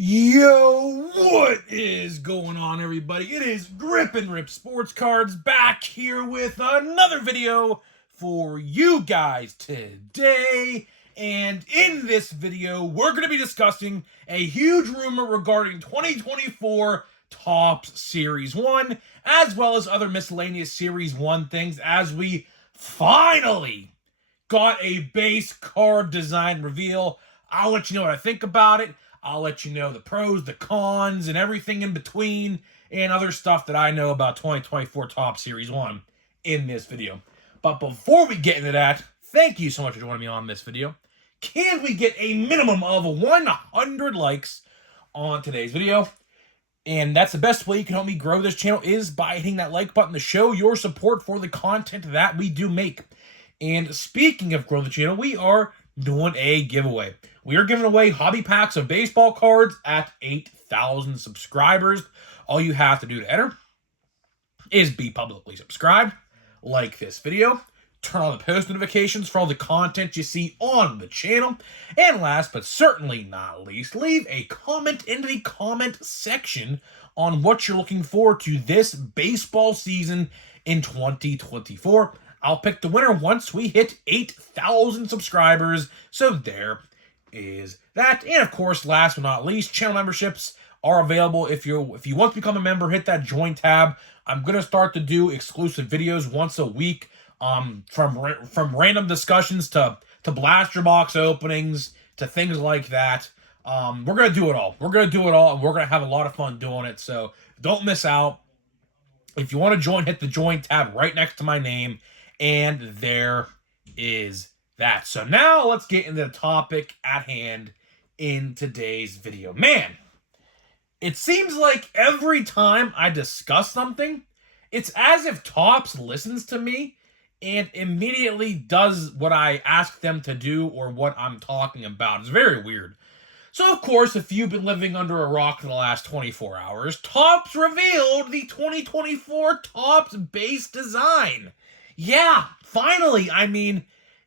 Yo, what is going on, everybody? It is Grip and Rip Sports Cards back here with another video for you guys today. And in this video, we're going to be discussing a huge rumor regarding 2024 Topps Series 1, as well as other miscellaneous Series 1 things, as we finally got a base card design reveal. I'll let you know what I think about it. I'll let you know the pros, the cons, and everything in between, and other stuff that I know about 2024 Topps Series 1 in this video. But before we get into that, thank you so much for joining me on this video. Can we get a minimum of 100 likes on today's video? And that's the best way you can help me grow this channel, is by hitting that like button to show your support for the content that we do make. And speaking of growing the channel, we are doing a giveaway. We are giving away hobby packs of baseball cards at 8,000 subscribers. All you have to do to enter is be publicly subscribed, like this video, turn on the post notifications for all the content you see on the channel, and last but certainly not least, leave a comment in the comment section on what you're looking forward to this baseball season in 2024. I'll pick the winner once we hit 8,000 subscribers, so there is that. And of course, last but not least, channel memberships are available. If you want to become a member, hit that join tab. I'm gonna start to do exclusive videos once a week, from random discussions to blaster box openings to things like that. We're gonna do it all. We're gonna do it all, and we're gonna have a lot of fun doing it. So don't miss out. If you want to join, hit the join tab right next to my name, and there is that. So now let's get into the topic at hand in today's video. Man, it seems like every time I discuss something, it's as if Topps listens to me and immediately does what I ask them to do or what I'm talking about. It's very weird. So, of course, if you've been living under a rock for the last 24 hours, Topps revealed the 2024 Topps base design. Yeah, finally. I mean,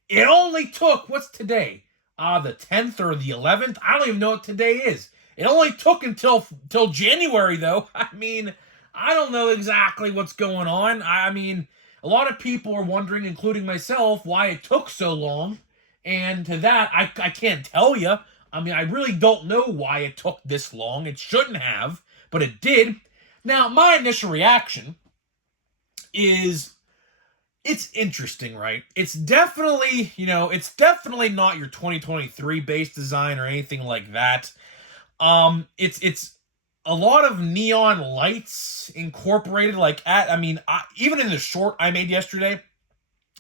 it only took, what's today? The 10th or the 11th? I don't even know what today is. It only took until January, though. I mean, I don't know exactly what's going on. I mean, a lot of people are wondering, including myself, why it took so long. And to that, I can't tell you. I mean, I really don't know why it took this long. It shouldn't have, but it did. Now, my initial reaction is, it's interesting, right? It's definitely, it's definitely not your 2023 base design or anything like that. It's a lot of neon lights incorporated, even in the short I made yesterday,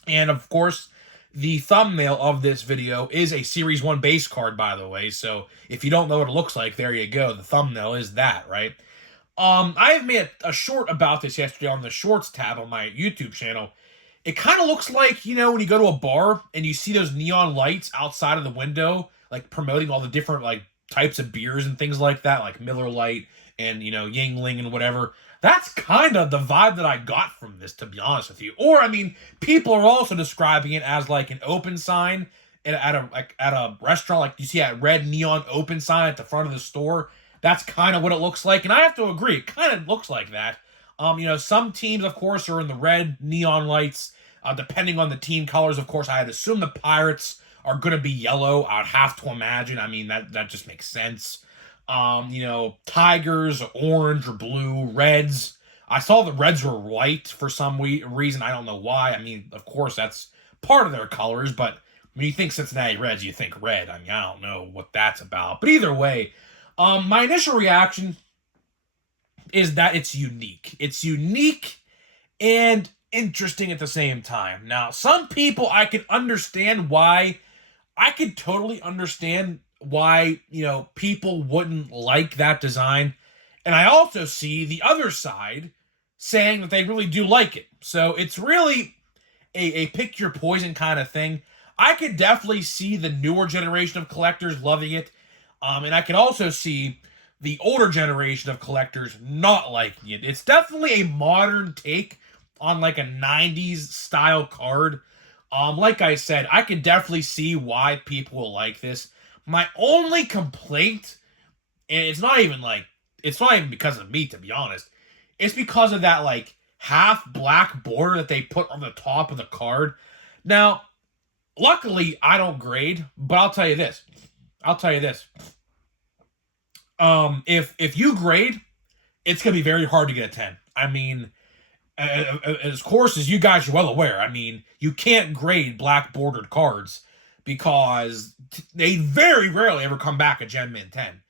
and of course, the thumbnail of this video is a Series 1 base card, by the way, so if you don't know what it looks like, there you go. The thumbnail is that, right? I have made a short about this yesterday on the Shorts tab on my YouTube channel. It kind of looks like, when you go to a bar and you see those neon lights outside of the window, like promoting all the different, types of beers and things like that, like Miller Lite and, Yingling and whatever. That's kind of the vibe that I got from this, to be honest with you. Or, I mean, people are also describing it as like an open sign at a restaurant, like you see that red neon open sign at the front of the store. That's kind of what it looks like, and I have to agree, it kind of looks like that. Some teams, of course, are in the red neon lights. Depending on the team colors, of course, I'd assume the Pirates are going to be yellow. I'd have to imagine. I mean, that just makes sense. Tigers, orange or blue. Reds, I saw the Reds were white for some reason. I don't know why. I mean, of course, that's part of their colors, but when you think Cincinnati Reds, you think red. I mean, I don't know what that's about. But either way, my initial reaction is that it's unique. It's unique and interesting at the same time. Now, some people, I could understand why. I could totally understand why, people wouldn't like that design. And I also see the other side saying that they really do like it. So it's really a pick your poison kind of thing. I could definitely see the newer generation of collectors loving it. And I could also see the older generation of collectors not liking it. It's definitely a modern take on like a 90s style card. Like I said, I can definitely see why people will like this. My only complaint And it's not even because of me, to be honest. It's because of that like half black border that they put on the top of the card. Now, luckily, I don't grade, but I'll tell you this. If you grade, it's gonna be very hard to get a 10. I mean, of course, as you guys are well aware, I mean, you can't grade black bordered cards because they very rarely ever come back a Gen Mint 10.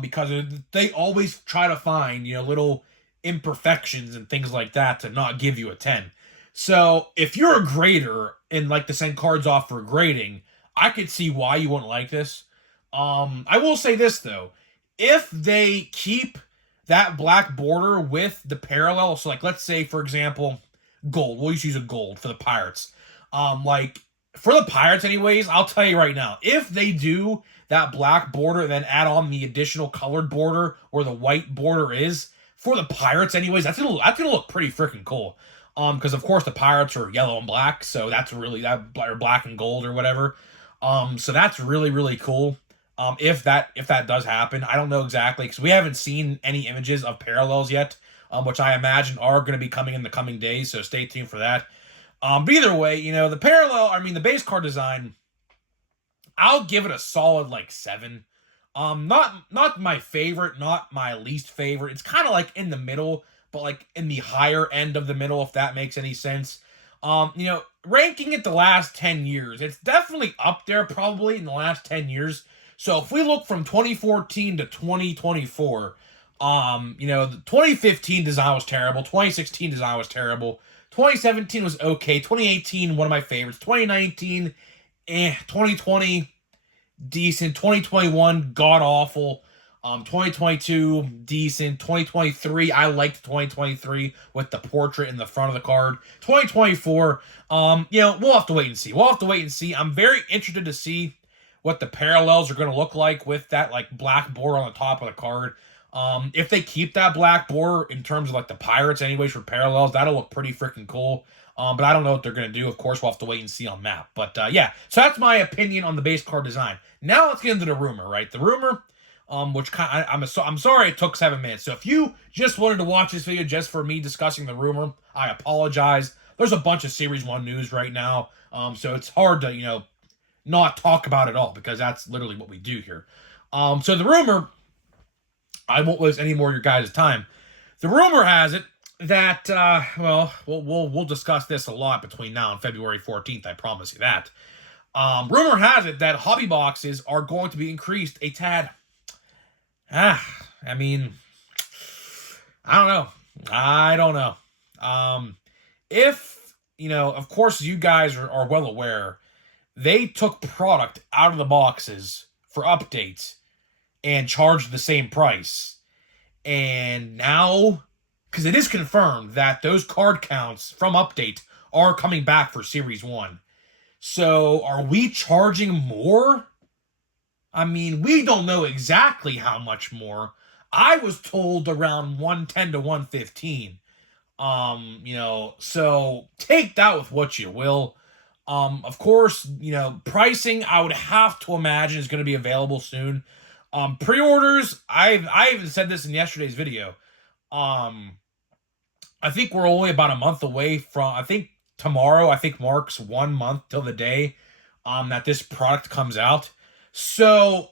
Because they always try to find, little imperfections and things like that to not give you a 10. So if you're a grader and like to send cards off for grading, I could see why you wouldn't like this. I will say this though, if they keep that black border with the parallel, so like let's say for example, gold. We'll just use a gold for the Pirates. Like for the Pirates anyways, I'll tell you right now, if they do that black border and then add on the additional colored border where the white border is for the Pirates anyways, that's gonna look pretty freaking cool. Because of course the Pirates are yellow and black, so that's really that, or black and gold or whatever. So that's really, really cool. If that does happen, I don't know exactly because we haven't seen any images of parallels yet, which I imagine are going to be coming in the coming days. So stay tuned for that. But either way, the parallel, I mean, the base card design, I'll give it a solid like 7. Not my favorite, not my least favorite. It's kind of like in the middle, but like in the higher end of the middle, if that makes any sense. Ranking it the last 10 years, it's definitely up there probably in the last 10 years. So if we look from 2014 to 2024, the 2015 design was terrible. 2016 design was terrible. 2017 was okay. 2018, one of my favorites. 2019, 2020, decent. 2021, god-awful. 2022, decent. 2023, I liked 2023 with the portrait in the front of the card. 2024, we'll have to wait and see. I'm very interested to see what the parallels are going to look like with that like black border on the top of the card. If they keep that black border in terms of like the Pirates anyways for parallels, that'll look pretty freaking cool. But I don't know what they're going to do. Of course, we'll have to wait and see on that. But yeah, so that's my opinion on the base card design. Now let's get into the rumor, right? The rumor, which I'm sorry it took 7 minutes. So if you just wanted to watch this video just for me discussing the rumor, I apologize. There's a bunch of Series 1 news right now. So it's hard to, not talk about it all because that's literally what we do here. So the rumor, I won't waste any more of your guys' time. The rumor has it that, we'll discuss this a lot between now and February 14th. I promise you that. Rumor has it that hobby boxes are going to be increased a tad. I mean, I don't know. If, of course you guys are well aware, they took product out of the boxes for updates and charged the same price. And now, because it is confirmed that those card counts from update are coming back for Series 1. So, are we charging more? I mean, we don't know exactly how much more. I was told around 110 to 115. So take that with what you will. Of course, pricing I would have to imagine is going to be available soon. Pre-orders, I even said this in yesterday's video. I think we're only about a month away from, I think tomorrow, marks 1 month till the day that this product comes out. So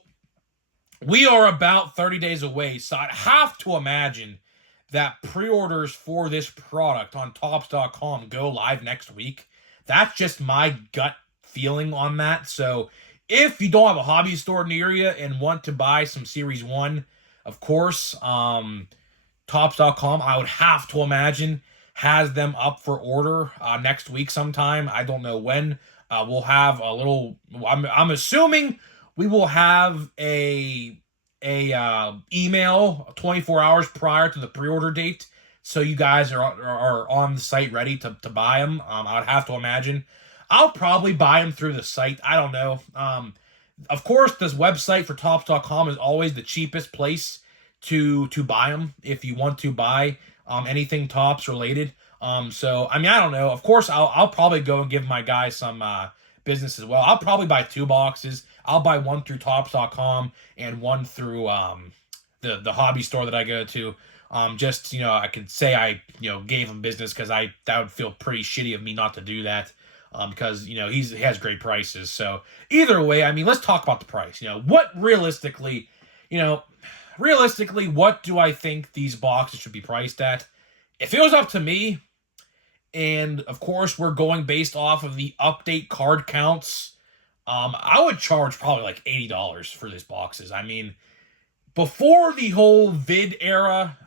we are about 30 days away. So I'd have to imagine that pre-orders for this product on Topps.com go live next week. That's just my gut feeling on that. So if you don't have a hobby store near you and want to buy some Series 1, of course, Topps.com, I would have to imagine, has them up for order next week sometime. I don't know when. We'll have a little, I'm assuming we will have a email 24 hours prior to the pre-order date, so you guys are on the site ready to buy them. I'd have to imagine. I'll probably buy them through the site. I don't know. Of course, this website for Topps.com is always the cheapest place to buy them if you want to buy anything Topps related. So, I mean, I don't know. Of course, I'll probably go and give my guys some business as well. I'll probably buy 2 boxes. I'll buy one through Topps.com and one through the hobby store that I go to. Just, I could say I, gave him business, because that would feel pretty shitty of me not to do that. Because, he has great prices. So either way, I mean, let's talk about the price. What realistically, what do I think these boxes should be priced at? If it was up to me, and of course we're going based off of the update card counts, I would charge probably like $80 for these boxes. I mean, before the whole vid era,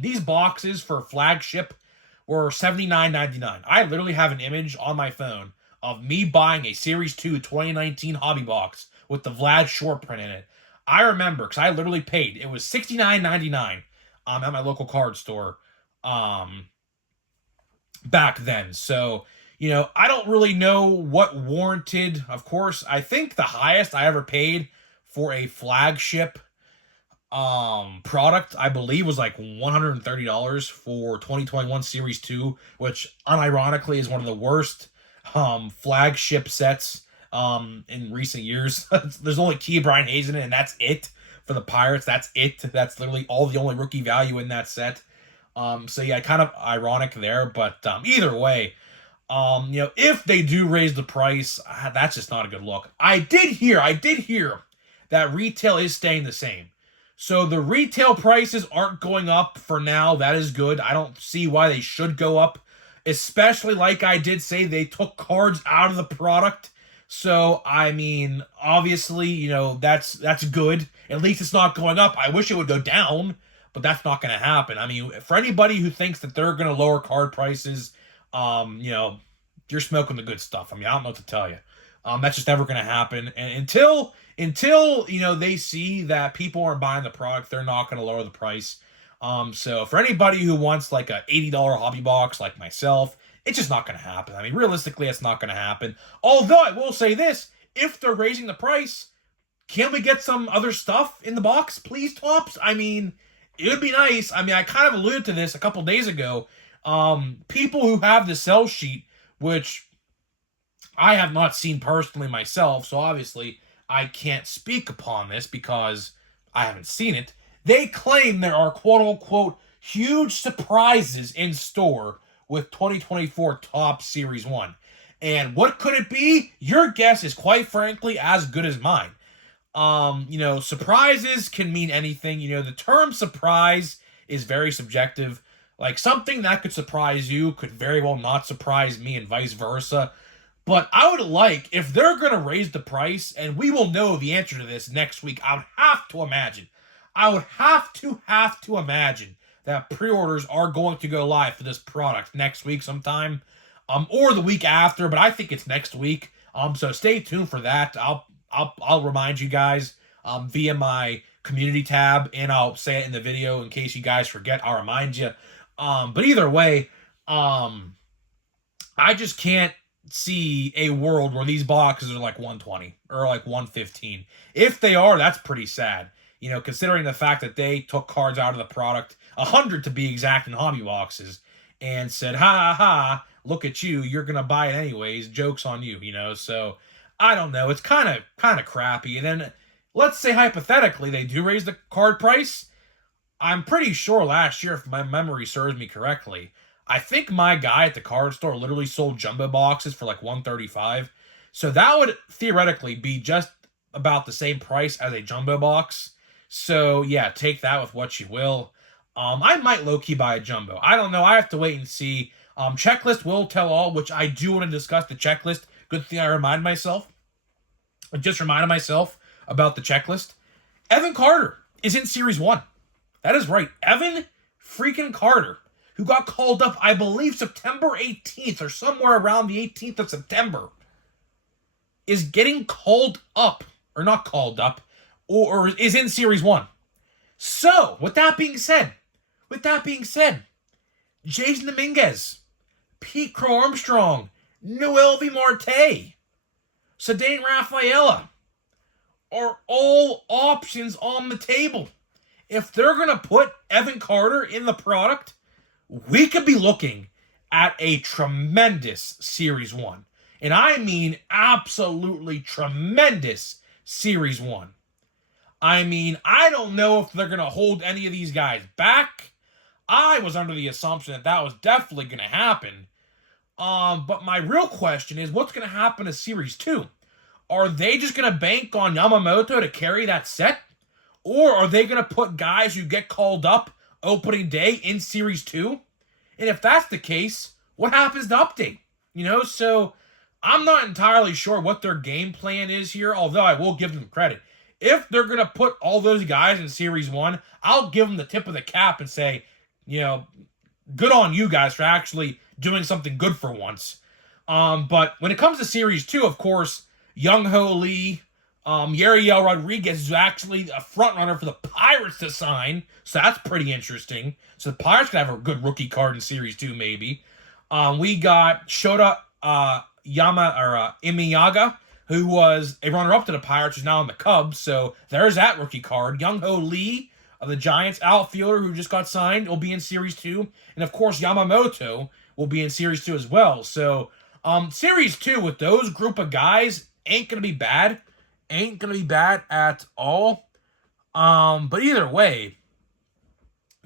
these boxes for flagship were $79.99. I literally have an image on my phone of me buying a Series 2 2019 hobby box with the Vlad short print in it. I remember, because I literally paid. It was $69.99 at my local card store back then. So, I don't really know what warranted. Of course, I think the highest I ever paid for a flagship product, I believe, was like $130 for 2021 Series 2, which unironically is one of the worst flagship sets in recent years. There's only Key Brian Hayes in it, and that's it for the Pirates. That's it. That's literally all the only rookie value in that set. So yeah, kind of ironic there, but either way, if they do raise the price, that's just not a good look. I did hear that retail is staying the same. So the retail prices aren't going up for now. That is good. I don't see why they should go up, especially like I did say, they took cards out of the product. So, I mean, obviously, that's good. At least it's not going up. I wish it would go down, but that's not going to happen. I mean, for anybody who thinks that they're going to lower card prices, you're smoking the good stuff. I mean, I don't know what to tell you. That's just never going to happen. And until they see that people aren't buying the product, they're not going to lower the price. So for anybody who wants like a $80 hobby box like myself, it's just not going to happen. I mean, realistically, it's not going to happen. Although I will say this, if they're raising the price, can we get some other stuff in the box, please, Tops? I mean, it would be nice. I mean, I kind of alluded to this a couple days ago. People who have the sell sheet, which I have not seen personally myself, so obviously I can't speak upon this because I haven't seen it. They claim there are quote-unquote huge surprises in store with 2024 Topps Series 1. And what could it be? Your guess is quite frankly as good as mine. Surprises can mean anything. The term surprise is very subjective. Like, something that could surprise you could very well not surprise me, and vice versa. But I would like, if they're going to raise the price, and we will know the answer to this next week, I would have to imagine that pre-orders are going to go live for this product next week sometime, or the week after, but I think it's next week. So stay tuned for that. I'll remind you guys via my community tab, and I'll say it in the video in case you guys forget. I'll remind you. But either way, I just can't see a world where these boxes are like 120 or like 115. If they are, that's pretty sad. Considering the fact that they took cards out of the product, 100 to be exact, in hobby boxes, and said, ha ha ha, look at you, you're gonna buy it anyways, joke's on you, so I don't know, it's kind of crappy. And then let's say hypothetically they do raise the card price. I'm pretty sure last year, if my memory serves me correctly, I think my guy at the card store literally sold jumbo boxes for like $135. So that would theoretically be just about the same price as a jumbo box. So yeah, take that with what you will. I might low-key buy a jumbo. I don't know. I have to wait and see. Checklist will tell all, which I do want to discuss the checklist. Good thing I reminded myself. I just reminded myself about the checklist. Evan Carter is in Series 1. That is right. Evan freaking Carter, who got called up, I believe, September 18th or somewhere around the 18th of September, is getting called up, or not called up, or is in Series 1. So, with that being said, Jason Dominguez, Pete Crow Armstrong, Noel V. Marte, Ceddanne Rafaela are all options on the table. If they're going to put Evan Carter in the product, we could be looking at a tremendous Series 1. And I mean absolutely tremendous Series 1. I mean, I don't know if they're going to hold any of these guys back. I was under the assumption that that was definitely going to happen. But my real question is, what's going to happen to Series 2? Are they just going to bank on Yamamoto to carry that set? Or are they going to put guys who get called up opening day in Series 2? And if that's the case, what happens to update? So I'm not entirely sure what their game plan is here, although I will give them credit. If they're going to put all those guys in Series 1, I'll give them the tip of the cap and say, good on you guys for actually doing something good for once. But when it comes to Series 2, of course, Young-Ho Lee, Yariel Rodriguez is actually a front runner for the Pirates to sign, so that's pretty interesting. So the Pirates could have a good rookie card in Series 2, maybe. We got Shota Imiyaga, who was a runner-up to the Pirates, who's now in the Cubs, so there's that rookie card. Young-Ho Lee, of the Giants outfielder who just got signed, will be in Series 2. And, of course, Yamamoto will be in Series 2 as well. So, Series 2 with those group of guys ain't going to be bad. Ain't going to be bad at all. But either way,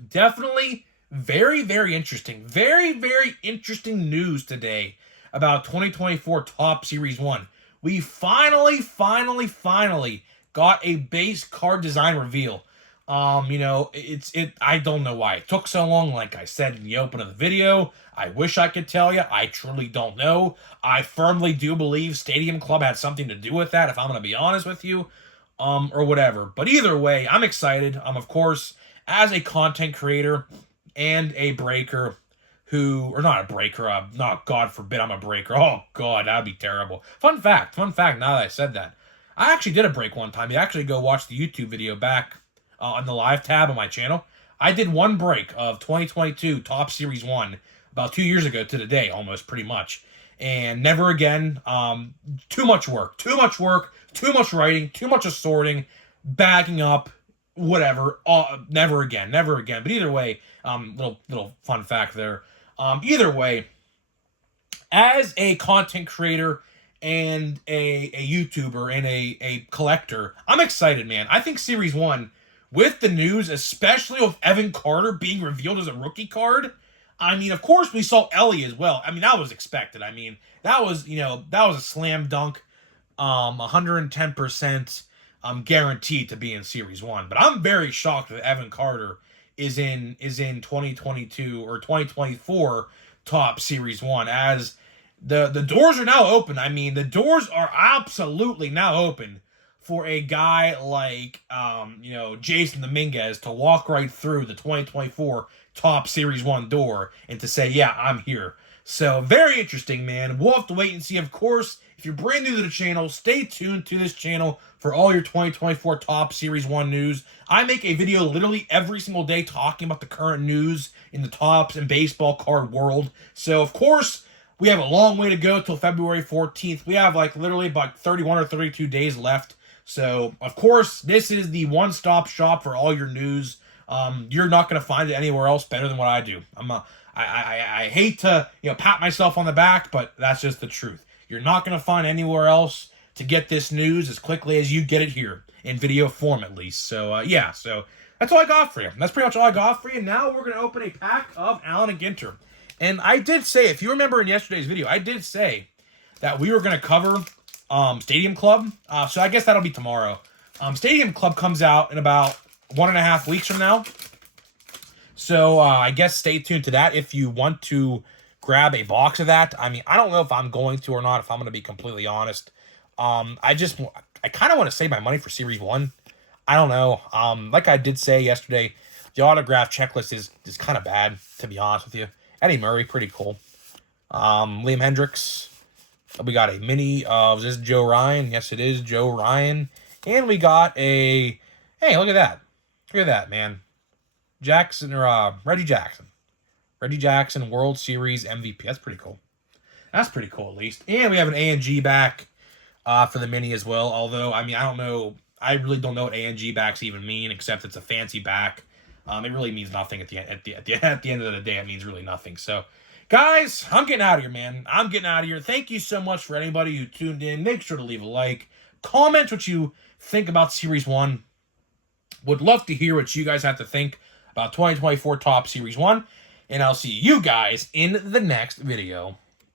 definitely very, very interesting. Very, very interesting news today about 2024 Top Series 1. We finally got a base card design reveal. I don't know why it took so long, like I said in the open of the video. I wish I could tell you. I truly don't know. I firmly do believe Stadium Club had something to do with that, if I'm going to be honest with you, or whatever. But either way, I'm excited. Of course, as a content creator and a breaker or not a breaker, not God forbid I'm a breaker. Oh, God, that'd be terrible. Fun fact, now that I said that. I actually did a break one time. You actually go watch the YouTube video back on the live tab on my channel. I did one break of 2022 Top Series 1 about 2 years ago to the day, almost, pretty much. And never again. Too much work, too much writing, too much assorting, bagging up, whatever. Never again. But either way, little fun fact there. Either way, as a content creator and a YouTuber and a collector, I'm excited, man. I think Series 1, with the news, especially with Evan Carter being revealed as a rookie card, I mean, of course, we saw Ellie as well. I mean, that was expected. I mean, that was a slam dunk, 110% guaranteed to be in Series 1. But I'm very shocked that Evan Carter is in 2022 or 2024 Top Series 1, as the doors are now open. I mean, the doors are absolutely now open for a guy like Jason Dominguez to walk right through the 2024 Top Series 1 door and to say, yeah, I'm here. So very interesting, man. We'll have to wait and see. Of course, if you're brand new to the channel, stay tuned to this channel for all your 2024 Top Series 1 news. I make a video literally every single day talking about the current news in the Topps and baseball card world. So, of course, we have a long way to go till February 14th. We have literally about 31 or 32 days left. So, of course, this is the one-stop shop for all your news. You're not going to find it anywhere else better than what I do. I hate to pat myself on the back, but that's just the truth. You're not going to find anywhere else to get this news as quickly as you get it here, in video form at least. So, yeah, so that's all I got for you. That's pretty much all I got for you. Now we're going to open a pack of Allen and Ginter. And I did say, if you remember in yesterday's video, I did say that we were going to cover Stadium Club. So I guess that'll be tomorrow. Stadium Club comes out in about 1.5 weeks from now. So I guess stay tuned to that if you want to grab a box of that. I mean, I don't know if I'm going to or not, if I'm going to be completely honest. I kind of want to save my money for Series 1. I don't know. Like I did say yesterday, the autograph checklist is kind of bad, to be honest with you. Eddie Murray, pretty cool. Liam Hendricks. We got a mini of, is this Joe Ryan? Yes, it is Joe Ryan. And we got a, hey, look at that. Look at that, man. Reggie Jackson. Reggie Jackson, World Series MVP. That's pretty cool. That's pretty cool, at least. And we have an A&G back for the mini as well. Although, I mean, I don't know. I really don't know what A&G backs even mean, except it's a fancy back. It really means nothing at the end of the day. It means really nothing. So, guys, I'm getting out of here, man. I'm getting out of here. Thank you so much for anybody who tuned in. Make sure to leave a like. Comment what you think about Series 1. Would love to hear what you guys have to think about 2024 Top Series 1, and I'll see you guys in the next video.